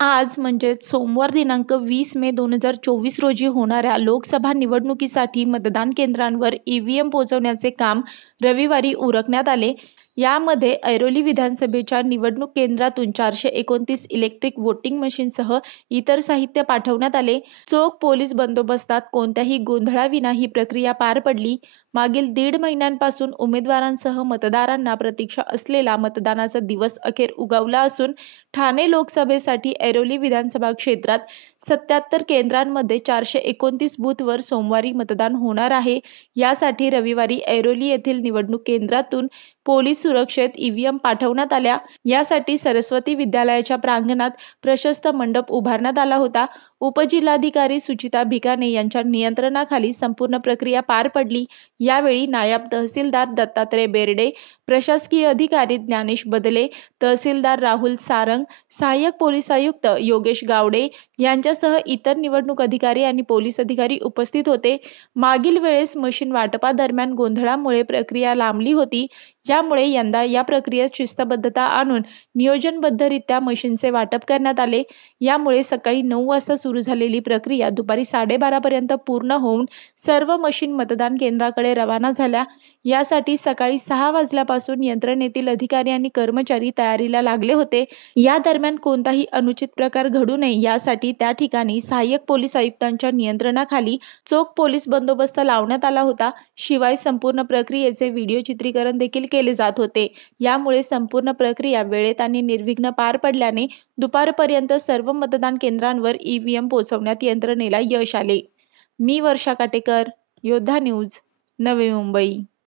आज म्हणजेच सोमवार दिनांक 20 मे 2024 रोजी होणाऱ्या लोकसभा निवडणुकीसाठी मतदान केंद्रांवर EVM पोहोचवण्याचे काम रविवारी उरकण्यात आले. यामध्ये ऐरोली विधानसभेच्या निवडणूक केंद्रातून 429 इलेक्ट्रिक वोटिंग मशीनसह इतर साहित्य पाठवण्यात आले. चोख पोलीस बंदोबस्तात कोणत्याही गोंधळाविना ही प्रक्रिया पार पडली. मागील 1.5 महिन्यांपासून उमेदवारांसह मतदारांना प्रतीक्षा असलेला मतदानाचा दिवस अखेर उगवला असून ठाणे लोकसभेसाठी ऐरोली विधानसभा क्षेत्रात 77 केंद्रांमध्ये 429 बूथवर सोमवारी मतदान होणार आहे. यासाठी रविवारी ऐरोली येथील निवडणूक केंद्रातून पोलीस सुरक्षेत EVM पाठवण्यात आल्या. यासाठी सरस्वती विद्यालयाच्या प्रांगणात प्रशस्त मंडप उभारण्यात आला होता. उपजिल्हाधिकारी सुचिता भिकाणे यांच्या नियंत्रणाखाली संपूर्ण प्रक्रिया पार पडली. यावेळी नायब तहसीलदार दत्तात्रय बेर्डे, प्रशासकीय अधिकारी ज्ञानेश बदले, तहसीलदार राहुल सारंग, सहाय्यक पोलीस आयुक्त योगेश गावडे यांच्यासह इतर निवडणूक अधिकारी आणि पोलीस अधिकारी उपस्थित होते. मागील वेळेस मशीन वाटपादरम्यान गोंधळामुळे प्रक्रिया लांबली होती. यामुळे यंदा या प्रक्रियेत शिस्तबद्धता आणून नियोजनबद्धरित्या मशीनचे वाटप करण्यात आले. यामुळे सकाळी 9 वाजता सुरू झालेली प्रक्रिया दुपारी 12:30 पर्यंत पूर्ण होऊन सर्व मशीन मतदान केंद्राकडे रवाना झाल्या. यासाठी सकाळी 6 वाजल्यापासून यंत्रणेतील अधिकारी आणि कर्मचारी तयारीला लागले होते. या दरम्यान कोणताही अनुचित प्रकार घडू नये यासाठी त्या ठिकाणी सहाय्यक पोलीस आयुक्तांच्या नियंत्रणाखाली चोख पोलीस बंदोबस्त लावण्यात आला होता. शिवाय संपूर्ण प्रक्रियेचे व्हिडिओ चित्रीकरण देखील केले जात होते. यामुळे संपूर्ण प्रक्रिया वेळेत आणि निर्विघ्न पार पडल्याने दुपारपर्यंत सर्व मतदान केंद्रांवर EVM पोहोचवण्यात यंत्रणेला यश आले. मी वर्षा काटेकर, योद्धा न्यूज, नवी मुंबई.